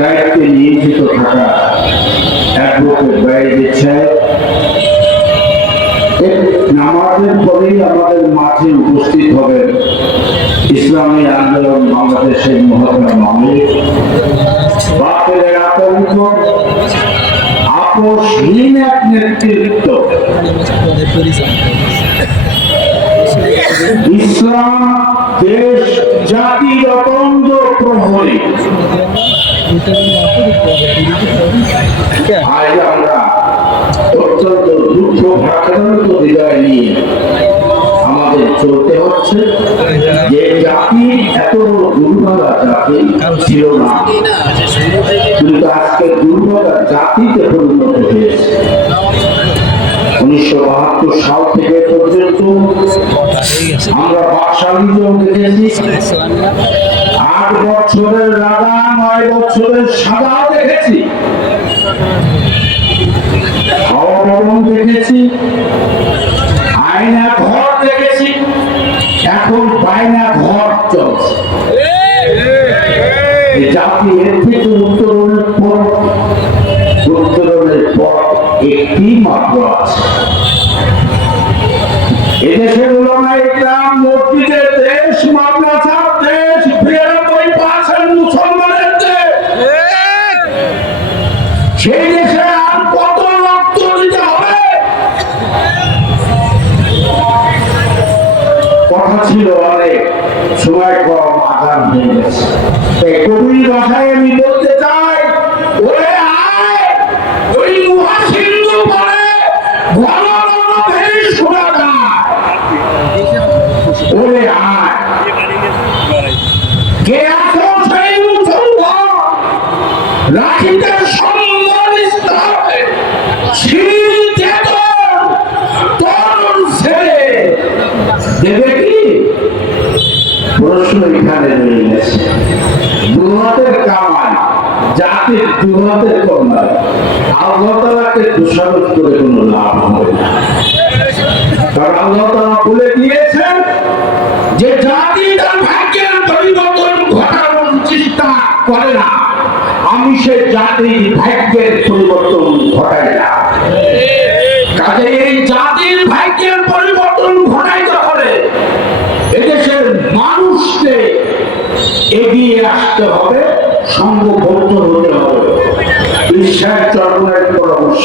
দায়িত্বে নিয়োজিত থাকা অ্যাডভোকেট বাইজিদ সাহেব নামাজের পরেই আমাদের মাঝে উপস্থিত হবেন ইসলামী আন্দোলন বাংলাদেশের মহতরম আমির, বাতিলের আতঙ্ক আপোষহীন এক নেতৃত্ব, ইসলাম দেশ জাতির অতন্ত্র প্রহরী। আজ আমরা অত্যন্ত দুঃখ ভারাক্রান্ত হৃদয় নিয়ে আমাদের চলতে হচ্ছে। যে জাতি এত দুর্ভাগা জাতি ছিল না, কিন্তু আজকে দুর্ভাগা জাতিতে পরিণত হয়েছে। 1972 সাল থেকে পর্যন্ত আমরা বাকশালীকেও দেখেছি, 8 বছরের রাজা 9 বছরের সাদা দেখেছি, ভবন দেখেছি, আয়না ঘর দেখেছি, এখন বায়না ঘর চলছে। জাতি এর থেকে উত্তরণের পর একটি মাত্র আছে। এদেশের উলামায়ে ইকরাম, মসজিদের দেশ, মাদ্রাসার দেশ, 92% মুসলমানের দেশ। সেই দেশে আর কত রক্ত দিতে হবে? কথা ছিল অনেক, সময় কম, আগাম হয়ে গেছে। কবির ভাষায় আমি বলতে চাই, ওরে আয়, ওই মহাসিন্ধু বলে ঘন ঘন ভেরি শোনা যায়। ওরে আয়, কে আছো সেই মুসলমান, রাখিতে সম্মান স্তরে, শির চেতন তরুণ ছেলে দেবে কি? প্রশ্ন এখানে রয়ে গেছে। দুহাতের কামাই, জাতির দুহাতের কমাই, আল্লাহ তাআলাকে দোষারোপ করে কোনো লাভ হবে না। কারণ আল্লাহ তাআলা বলে দিয়েছেন যে জাতি তার ভাগ্যের পরিবর্তন ঘটানোর চেষ্টা করে না, আমি সে জাতির ভাগ্যের পরিবর্তন ঘটাই না। কাজে এই জাতির ভাগ্যের পরিবর্তন ঘটাইতে হলে এদেশের মানুষকে এগিয়ে আসতে হবে, সংঘবদ্ধ হতে হবে। ঈশ্বর চরণের পরামর্শ।